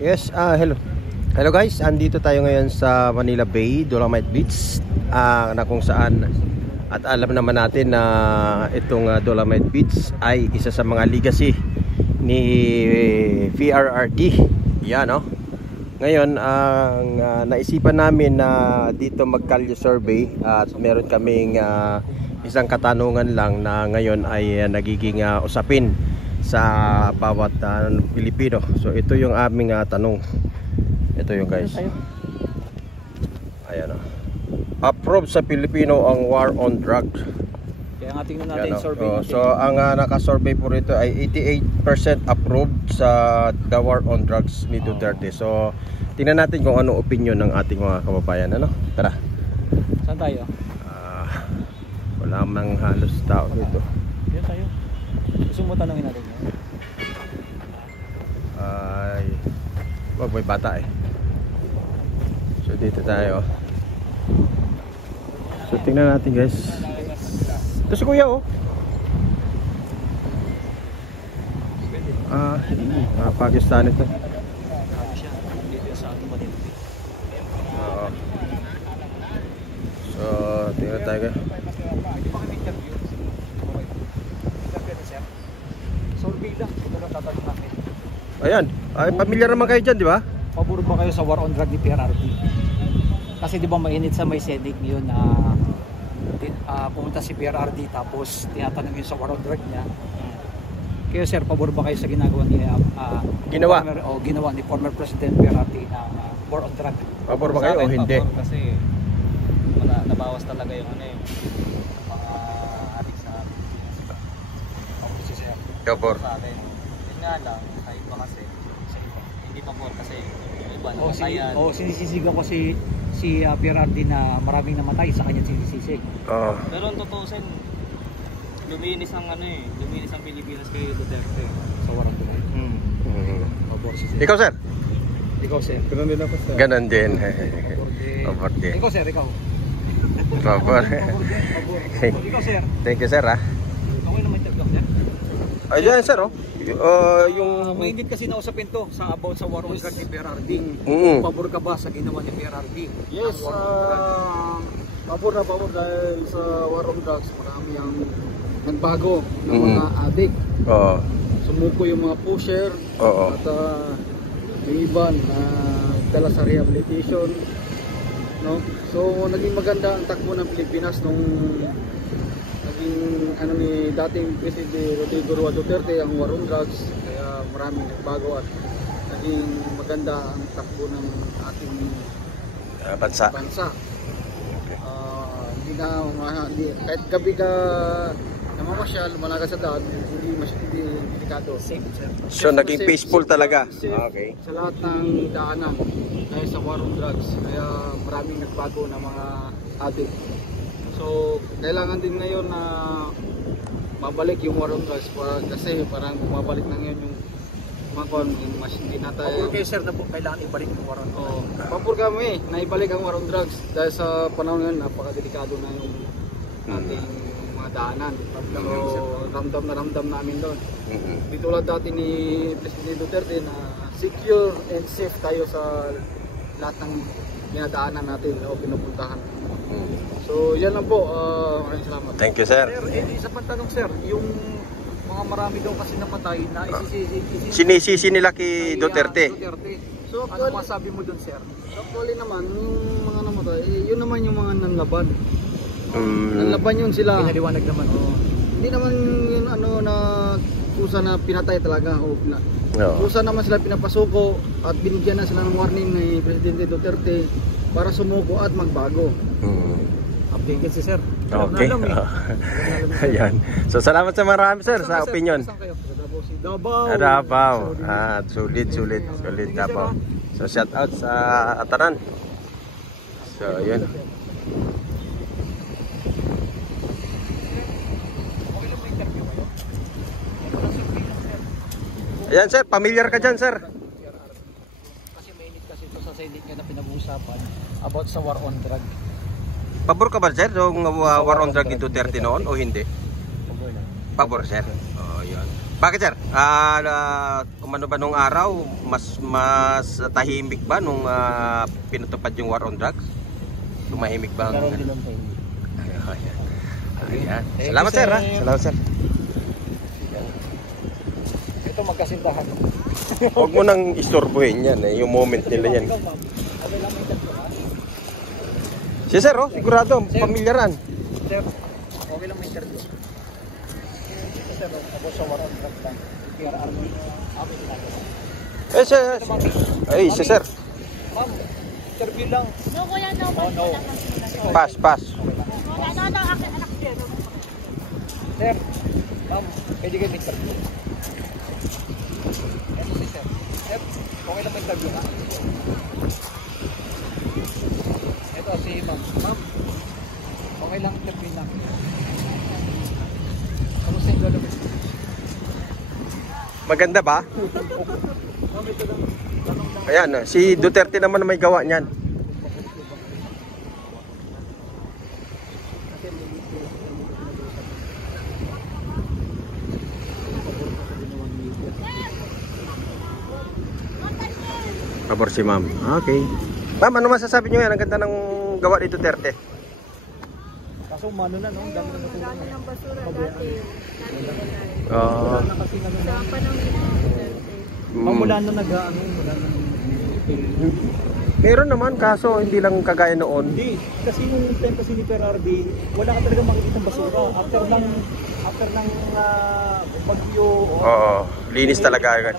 Yes, hello. Hello guys, andito tayo ngayon sa Manila Bay, Dolomite Beach, na kung saan at alam naman natin na itong Dolomite Beach ay isa sa mga legacy ni PRRD. Yan, no? Ngayon, ang naisipan namin na dito mag-Kalye survey at meron kaming isang katanungan lang na ngayon ay nagiging usapin sa bawat Pilipino. So ito yung aming tanong. Ito yung guys. Ayan, approve sa Pilipino ang war on drugs. Kaya nga tingnan natin yung survey natin. So ang naka-survey po rito ay 88% approved sa the war on drugs ni Duterte. So tingnan natin kung ano opinion ng ating mga kababayan. Ano? Tara. Saan tayo? Wala mang halos tao dito. Diyan tayo. Gusto mo tanongin natin yun? Ay, wag, may bata eh. So dito tayo. So tingnan natin guys. Ito si kuya oh. Pakistan ito. Oo. So tingnan tayo guys. Survey lang. Ito lang tatanong namin. Ayan, ay pamilyar naman kayo dyan, di ba? Pabor ba kayo sa war on drug ni PRRD? Kasi di ba mainit sa may Senate ngayon na pumunta si PRRD tapos tinatanong yun sa war on drug niya. Kaya sir, pabor ba kayo sa ginagawa ni ginawa ni former President PRRD na war on drug? Pabor ba kayo o hindi? Kasi nabawas talaga yung ano yung mga adik sa sir. Pabor. sa atin. Yun nga lang, sa iba kasi hindi pabor kasi yung iba namatayan. Sinisisigaw ko si PRRD na maraming namatay sa kanya sinisisig. Pero ang totoo sen, luminis ang Pilipinas kay Duterte Sa war on drug. Pabor si sir. Ikaw sir? Ikaw sir. Ganun din ako sa Ganon din. Pabor din. Ikaw sir, ikaw. Pabor. Ikaw sir. Thank you sir ha. Okay naman interview sir. Ayan sir oh. Yung Mahigit kasi nausapin to sa about sa war on drug ni PRRD. Pabor ka ba sa ginawa ni PRRD? Yes, pabor na pabor dahil sa war on drugs. Marami ang nagbago ng mga addict. Sumuko yung mga pusher. At yung iba na dala sa rehabilitation. No? So naging maganda ang takbo ng Pilipinas nung ni dating Presidente Rodrigo Roa Duterte ang war on drugs, kaya maraming nagbago at naging maganda ang takbo ng ating bansa. Kahit gabi ka namamasyal, malaga sa daan, hindi delikado. So naging peaceful talaga. Okay. Sa lahat ng daanan dahil sa war on drugs, kaya maraming nagbago na mga addict. So, kailangan din ngayon na mabalik yung war on drugs kasi parang bumabalik na ngayon yung mga mas hindi na tayo. Pabor kayo sir na po kailangan ibalik yung war on drugs. Pabor kami na ibalik ang war on drugs dahil sa panahon ngayon napakadelikado na yung ating mga daanan. Pero ramdam namin doon. Di tulad dati ni Presidente Duterte na secure and safe tayo sa lahat ng dinadaanan natin o pinupuntahan. So yan lang po, maraming salamat. Thank you sir. Sir, isa pang tanong sir, yung mga marami daw kasi namatay na sinisisi nila kay Duterte. So ano masabi mo dun sir? Actually naman, yung mga namatay, yun naman yung mga nanlaban. Nanlaban yun sila. Pinaliwanag naman. Hindi naman yun na kusa na pinatay talaga. Kusa naman sila pinapasuko at binigyan na sila ng warning ni Presidente Duterte para sumuko at magbago. Updated si sir. Okay. Ayan. So salamat sa marami sir sa opinion. Davao. Sulit Davao. So shout out sa Atanan. So yun. Ayan sir, familiar ka dyan sir? Kasi mainit kasi ito sa Senate nga na pinag-uusapan about sa war on drug. Pabor ka ba sir yung war on drug ni Duterte noon o hindi? Pabor lang. Pabor sir? Oo, yun. Bakit sir? Umano ba nung araw, mas tahimik ba nung pinatupad yung war on drugs? Tumahimik ba? Karoon din ng time. Ayan. Salamat sir ha. Salamat sir. Ito magkasintahan. Huwag mo nang istorbohin yan yung moment nila yan. Si sir oh, sigurado, pamilyaran. Sir, okay lang may interview. Sir, about sa war on drugs lang. PRRD. Sir. Ay, si sir. Ma'am, interview lang. No, kuya, no. No. Pass. No, anak sir. Sir, ma'am, pwede kayo interview. Ito si sir. Sir, okay lang may interview ka? Ito si ma'am. Ma'am, okay lang interview lang. Kamusta yung lolo? Maganda ba? Ayan, si Duterte naman may gawa niyan. Pabor si ma'am. Okay. Ma'am, ano masasabi niyo yan? Ang ganda ng gawa ni Duterte. Kaso umano na, no? Ang dami na natulong. Dami ng basura dati. Wala na kasi naman. Sa panahon ni Duterte. Mula na nag-ano, mula na. Meron naman, kaso hindi lang kagaya noon. Hindi, kasi nung time kasi ni PRRD, wala ka talaga makikita ng basura. After ng bagyo. Oo, linis talaga.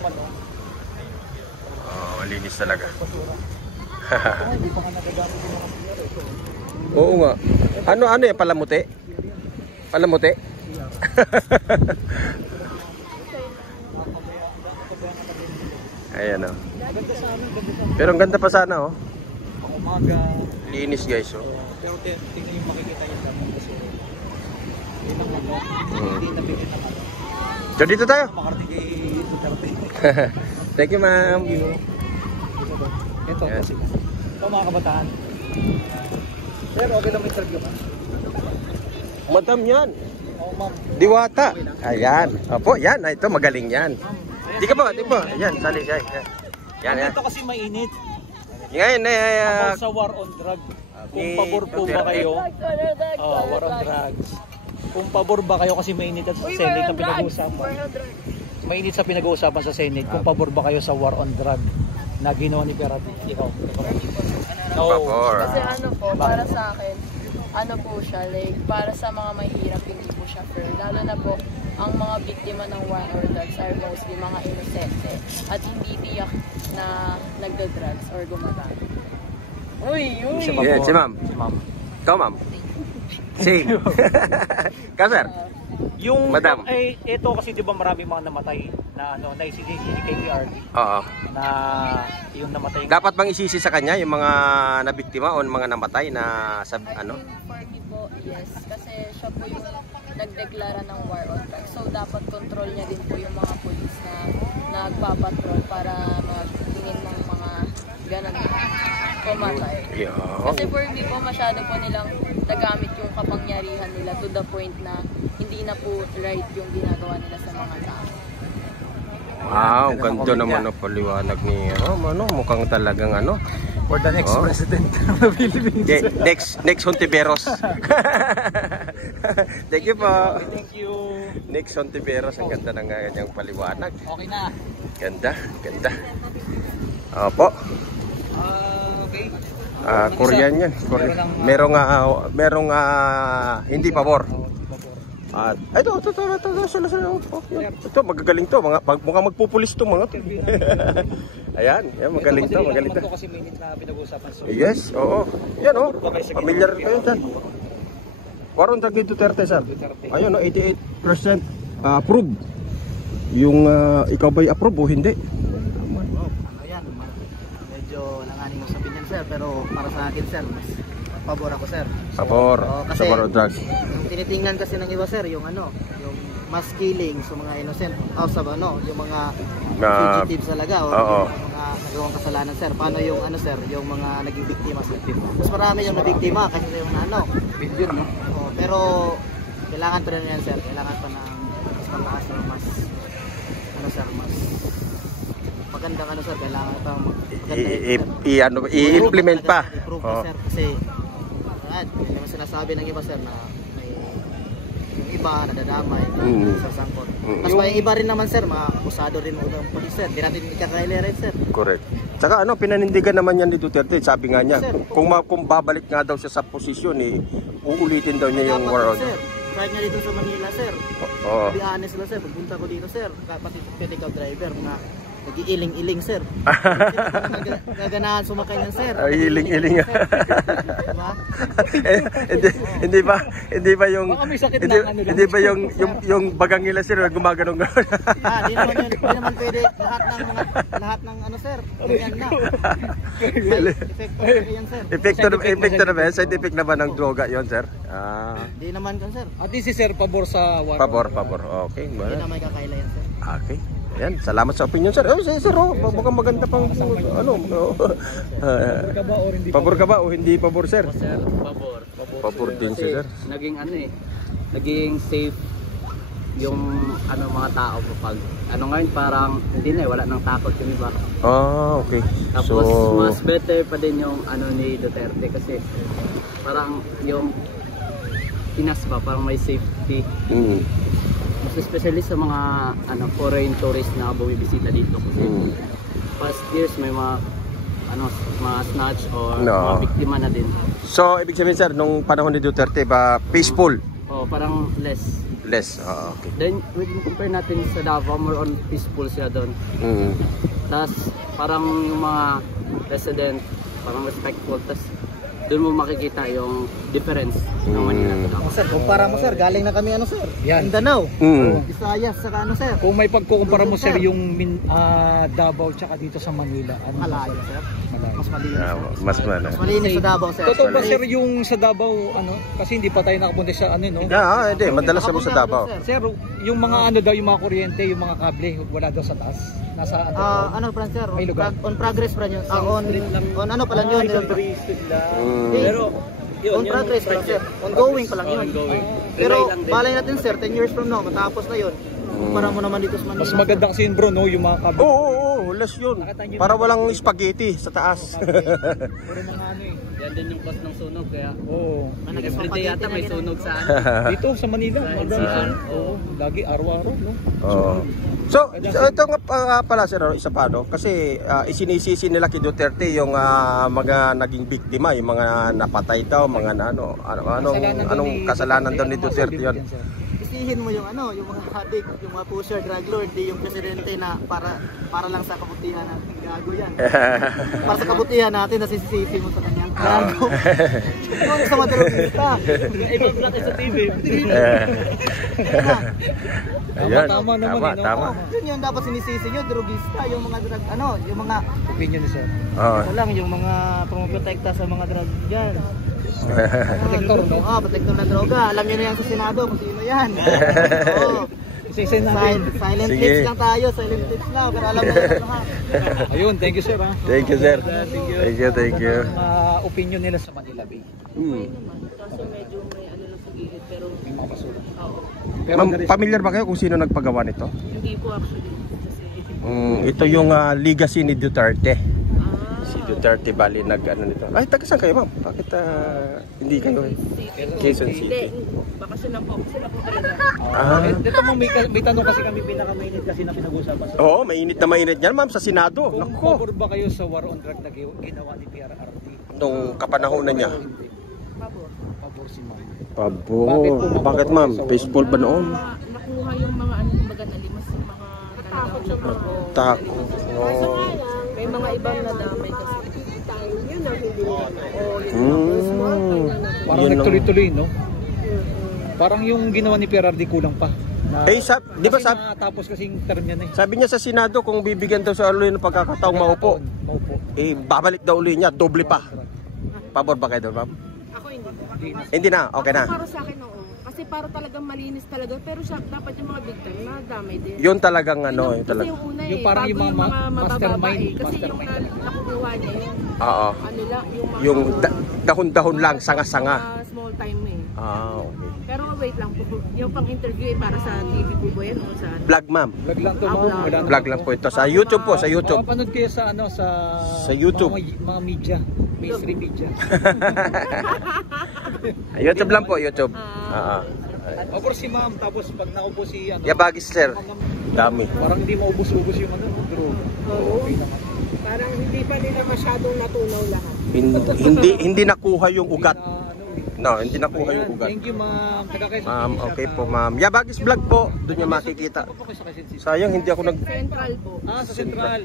Linis talaga. Hindi pa nga nagagamit yung mga piyero. Oo nga. Ano yan? Palamuti? Palamuti? Ayan o. Pero ang ganda pa sana o. Pang umaga. Linis guys o. Pero tingnan yung makikita yung dami ng basura. Hindi naman hindi nabigyan ng ano. So dito tayo. Makarating kay Duterte. Thank you ma'am. Ito kasi. Ito mga kabataan. Sir, okay lang may interview ka? Madam yan. Oo ma'am. Diwata. Ayan. Opo, yan. Ito magaling yan. Di ka ba? Di ba? Ayan, sali siya. Yan. Ito kasi mainit. Ngayon About sa war on drug. Kung pabor po ba kayo? War on drugs. Kung pabor ba kayo kasi mainit at sa Senate na pinag-uusapan. Mainit sa pinag-uusapan sa Senate. Kung pabor ba kayo sa war on drug na ginawa ni PRRD? Ikaw. No. Pabor. Kasi ano po, para sa akin, ano po siya, like, para sa mga mahirap, hindi po siya fair. Lalo na po, ang mga biktima ng war or drugs are mostly mga inosente at hindi tiyak na nagda-drugs or gumagamit. Uy! Yan, si ma'am. Si ma'am. Ikaw ma'am. Same. Ka sir? Yung Madam. Ito kasi 'di ba marami mga namatay na ano, na isinisi kay PRRD Oo. na yung namatay. Dapat bang isisi sa kanya yung mga nabiktima o mga namatay na sa ano? For me po, yes. Kasi siya po yung nagdeklara ng war on drugs. So, dapat control niya din po yung mga police na nagpapatrol para magtingin ng mga ganun pumatay. Yeah. Kasi for me po, masyado po nilang nagamit yung kapangyarihan nila to the point na hindi na po right yung ginagawa nila sa mga tao. Wow, ganda naman ang paliwanag ni mukhang talagang For the next president ng Philippines. Next Hontiveros. Thank you po. Thank you. Next Hontiveros, ang ganda ng kanyang paliwanag. Okay na. Ganda. Opo. Okay. Korean yan. Merong hindi pabor. At ito, magagaling to, mukhang magpupulis to mga. Ayan, magaling to. Kasi minute na pinag-uusapan. Yes, oo. Yan familiar kayo dyan. War on drug ni Duterte, sir. Ayun, 88% approve. Yung ikaw ba'y approve o hindi? Ayan, medyo nanganimo sa opinion sir, pero para sa akin sir, mas pabor ako sir. Pabor kasi sa war on drugs. Tinitingnan kasi ng iba sir, yung yung mass killing sa mga innocent, yung mga fugitives talaga, o yung mga nagawang kasalanan sir. Paano yung sir, yung mga naging biktima sir? Mas marami yung nabiktima kasi yung Billion, no? pero kailangan pa rin yan sir, kailangan pa ng mas malakas, mas ano sir, mas magandang ano sir, kailangan pa i-implement pa. I-improve pa sir, kasi yun naman sinasabi ng iba sir na may yung iba nadadamay sa sangkot. Mas may iba rin naman sir, mga akusado rin ng pulis sir, di natin ikakaila rin sir. Correct. Tsaka ano, pinanindigan naman yan ni Duterte, sabi nga niya, kung babalik nga daw siya sa posisyon, uulitin daw niya yung war on. Sir, kahit nga dito sa Manila sir, to be honest lang sir, pagpunta ko dito sir, pati pedicab driver, mga nag-iiling-iling sir. Gaganahan sumakay ng sir. Iling-iling. Diba? Hindi ba yung hindi ba yung bagang nila sir gumaganong Hindi naman pwede lahat ng ano sir. Ganyan na. Epekto na ba? Side effect na ba ng droga yon sir? Hindi naman kan sir. At si sir pabor sa war. Pabor. Okay. Hindi na may kakaila yan sir. Okay. Ayan, salamat sa opinion sir. Sir, mukhang maganda pang ano. Pabor ka ba o hindi pabor sir? Sir, pabor. Pabor din sir. Naging naging safe yung mga tao kapag ngayon parang hindi na wala nang takot yung iba. Okay. Tapos mas better pa din yung ni Duterte kasi parang yung Pinas ba parang may safety. Mas especially sa mga foreign tourists na bumibisita dito kasi past years may mga snatch or mga biktima na din. So ibig sabihin sir, nung panahon ni Duterte ba peaceful? Parang less. Okay. Then we can compare natin sa Davao, more on peaceful siya doon. Tapos parang yung mga resident parang respectful. Tapos doon mo makikita yung difference ng Manila. Sir, kumpara mo sir, galing na kami sir. Mindanao. Visayas saka sir. Kung may pagkukumpara mo sir yung Davao tsaka dito sa Manila, malayo sir. Mas malinis. Mas malinis sa Davao sir. Totoo ba sir yung sa Davao kasi hindi pa tayo nakapunta sa no? Hindi, madalas mo sa Davao. Sir, yung mga daw yung mga kuryente, yung mga kable wala daw sa taas. Nasa Brand sir? May lugar. On progress brand yun. On ano pa lang yun. Pero on progress pa lang sir. Ongoing pa lang yun. Pero balay natin sir, 10 years from now, matapos na yun. Para mo naman dito sa Manila. Mas maganda kasi yun bro, no? Yung mga kable. Oo, less yun. Para walang spaghetti sa taas. Puro mga yan din yung cost ng sunog kaya Everyday yata may sunog sa dito sa Manila. Lagi araw-araw, no? So ito nga pala sir, isa pa kasi isinisisi nila kay Duterte yung mga naging biktima, yung mga napatay daw, mga anong kasalanan daw ni Duterte yun. Isihin mo yung yung mga adik, yung mga pusher, drug lord, di yung presidente na para lang sa kabutihan natin, gago yan. Para sa kabutihan natin, nasisisi mo sa kanyang gago. Kung sa madrugista. Ibang vlog sa TV. Ayan, tama naman. Tama. Yun yung dapat sinisisi nyo, drugista, yung mga drug, yung mga opinion ni sir. ito lang, yung mga pumuprotekta sa mga drug dyan. Protektor, no? Protektor ng droga. Alam niyo na yan sa Senado kung sino yan. Silent tips lang tayo, silent tips lang. Pero alam mo yan lahat. Ayun, thank you sir. Thank you sir. Thank you. Opinion nila sa Manila Bay. Kaso medyo may lang sa gilid pero May mga basura. Ma'am, familiar ba kayo kung sino nagpagawa nito? hindi po actually kasi Ito yung legacy ni Duterte. Si Duterte bali nito. Ay, taga saan kayo ma'am? Bakit hindi kayo? Quezon City. baka sila po talaga. Dito mo may tanong kasi kami pinakamainit kasi na pinag-usapan sa. Oo, mainit na mainit yan ma'am sa Senado. Kung Nako. pabor ba kayo sa war on drug na ginawa ni PRRD? Nung kapanahonan niya. Pabor si ma'am. Pabor. Bakit ma'am? Peaceful ba noon? Nakuha yung mga kumbaga nalimas yung mga Tako. may mga ibang nadamay kasi yun ang hindi Parang nagtuloy-tuloy, no? Parang yung ginawa ni PRRD kulang pa. Di ba tapos kasing term niya na eh. sabi niya sa Senado kung bibigyan daw sa ulit ng pagkakataong maupo. Babalik daw ulit niya, doble pa. Pabor ba kayo doon, ma'am? Ako hindi. Hindi na, okay na. Para sa akin oo. Kasi para talagang malinis talaga pero dapat yung mga victim na damay din. Yun talagang Kasi yung una yung parang yung mga mastermind. Kasi yung nakukuha niya yung Oo. ano lang, Yung dahon-dahon lang, sanga-sanga. Small time eh. Okay. Pero wait lang po, yung pang-interview ay para sa TV po ba yan o sa ano? Vlog, ma'am. Vlog lang to, ma'am. Wala na Vlog lang po ito. Sa YouTube po, sa YouTube. Mapapanood kayo sa ano Sa YouTube. Mga media, mainstream media. YouTube lang po, YouTube. Over si ma'am, tapos pag naupo si ano. Yabagis, sir. Dami. Parang hindi maubos-ubos yung ano, bro. Okay naman. Parang hindi pa nila masyadong natunaw lahat. Hindi nakuha yung ugat. No, hindi nakuha yung ugat. Thank you, ma'am. Ma'am, okay po, ma'am. Yabagis vlog po. Doon niya makikita. Sayang, hindi ako Central po. Sa Central.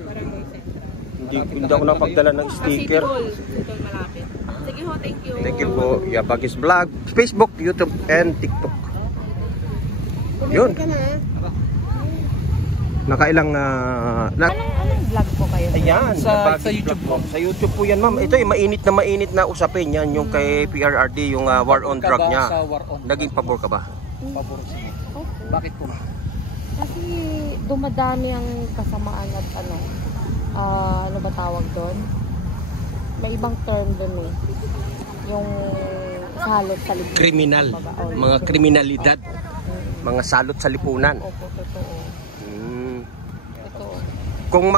Hindi ako napagdala ng sticker. Ito malapit. Sige ho, thank you. Thank you po. Yabagis vlog. Facebook, YouTube, and TikTok. Yun. Nakailang Anong vlog po kayo? Ayan, Sa Yabagis YouTube vlog po. Sa YouTube po yan, ma'am. Ito yung mainit na usapin yan. Yung kay PRRD, yung war on drug niya. Sa war on. Naging pabor ka ba? Pabor sige. Okay. Bakit po? Kasi dumadami ang kasamaan at ano ba tawag doon? May ibang term doon eh. Yung salot sa lipunan. Kriminal. Mga kriminalidad. Mga salot sa lipunan. Opo, totoo. Kung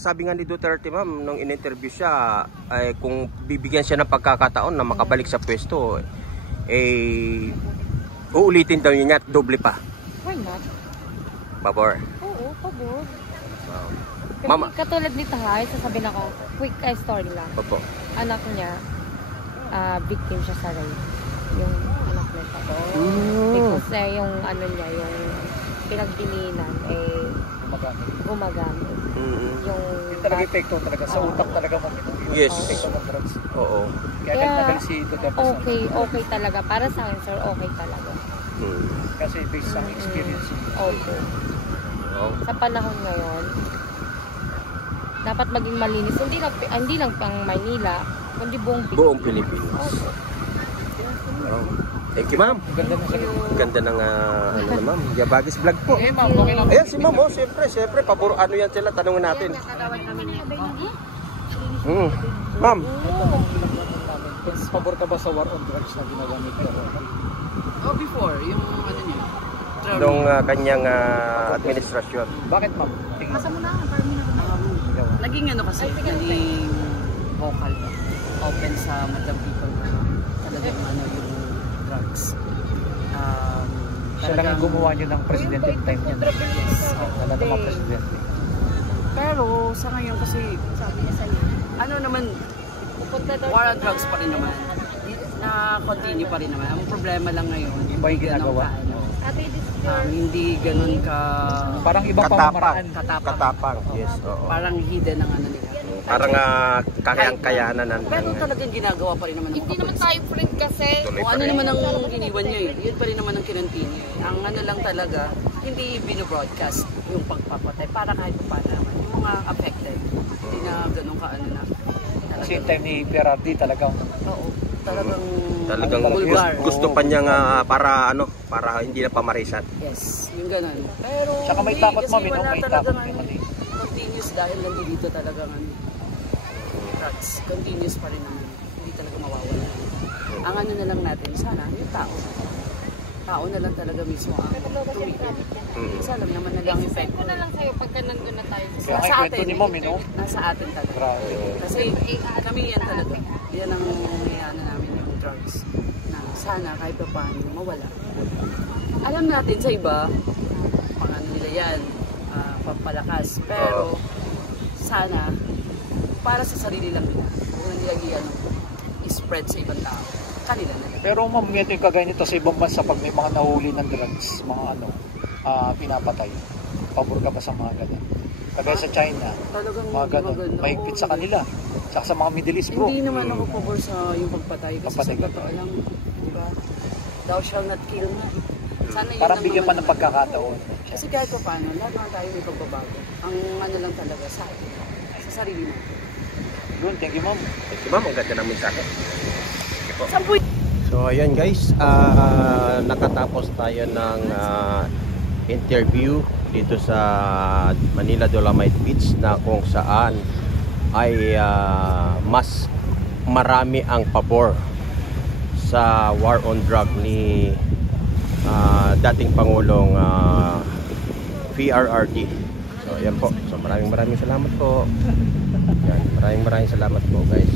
sabi nga ni Duterte, ma'am, nung in-interview siya, ay kung bibigyan siya ng pagkakataon na makabalik sa pwesto, uulitin daw niya at doble pa. Why not? Pabor. Oo, pabor. Wow. Kasi Mama. katulad ni Tahay, sasabihin ako, quick story lang. Opo. Anak niya, victim siya sa rape. Yung anak niya pa. Because yung ano niya, yung pinagdininan, gumagamit. Yung Talaga epekto talaga sa utak talaga mo. Yes. Epekto ng drugs. Oo. Kaya tagal si Duterte. okay talaga. Para sa akin, sir, okay talaga. Kasi based sa experience. Okay. Oh. Sa panahon ngayon, dapat maging malinis. Hindi lang pang Maynila, kundi buong Pilipinas. Oh. Thank you, ma'am. Ganda ng ano na, ma'am. Yabagis vlog po. Ma'am, okay lang. Ayan si ma'am, oh. Siyempre, pabor ano yan sila, tanungin natin. Ma'am. Pabor ka ba sa war on drugs na ginawa ni Duterte? Before, yung ano niya. Nung kanyang administrasyon. Bakit, ma'am? Naging ano kasi, naging vocal, open sa madam people na talagang ano yung drugs. Siya lang ang gumawa niyo ng presidente time niya. Talagang mga presidente. Pero sa ngayon kasi, Sabi niya sa'yo. ano naman, war on drugs pa rin naman. Na continue pa rin naman. Ang problema lang ngayon, Iba yung ginagawa. hindi ganun ka Parang ibang pamamaraan. Katapang. Yes, oo. parang hidden ang ano nila. Parang kayang-kayanan ng Pero talagang ginagawa pa rin naman ng Hindi mga naman tayo friend kasi. kung ano naman ang iniwan niya yun pa rin naman ang kinontinue. Ang ano lang talaga, hindi binobroadcast yung pagpapatay para kahit pa naman. Yung mga affected, hindi na ganun ka ano na. Kasi yung time ni PRRD talagang Oo, talagang Talagang gusto pa niya para hindi na pamarisan. yes, yung ganun. Pero Tsaka may hindi, takot, kasi ma'am, no? wala May talagang takot, may ano, mali. continuous dahil nandito talagang ano, drugs, continuous pa rin naman. Hindi talaga mawawala. Ang ano na lang natin, sana yung tao na lang talaga mismo ang tumigil. Kasi alam naman na lang effect. Ko na lang sa'yo pagka nandun na tayo. Kaya Nasa kwento atin. ni ma'am, no? Nasa atin talaga. Grabe. Kasi kami yan talaga. Yan ang ano namin yung drugs. Na sana kahit pa paano mawala. Alam natin sa iba, pang ano nila yan, pampalakas. Pero sana, para sa sarili lang nila. Kung hindi lagi i-spread sa ibang tao. Kanila na. Pero ma'am, ito yung kagaya nito sa ibang bansa pag may mga nahuli ng drugs, mga pinapatay. Pabor ka ba sa mga ganun? Kagaya sa China, Talagang mga ganun. maganda. Mahigpit sa kanila. Tsaka sa mga Middle East, bro. Hindi naman ako pabor sa yung pagpatay. Kasi Pagpatay sa ka. totoo lang, di ba? Thou shall not kill na. Sana yun Parang ang bigyan pa naman ng pagkakataon. Kasi kahit pa paano, lahat naman tayo may pagbabago. Ang ano lang talaga sa atin, sa sarili natin. Yun, thank you ma'am. Thank you, ma'am. Ang ganda ng mensahe. So ayan guys, nakatapos tayo ng interview dito sa Manila Dolomite Beach na kung saan ay mas marami ang pabor sa war on drug ni dating Pangulong PRRD. So yan po. So maraming salamat po. Yan, maraming salamat po guys.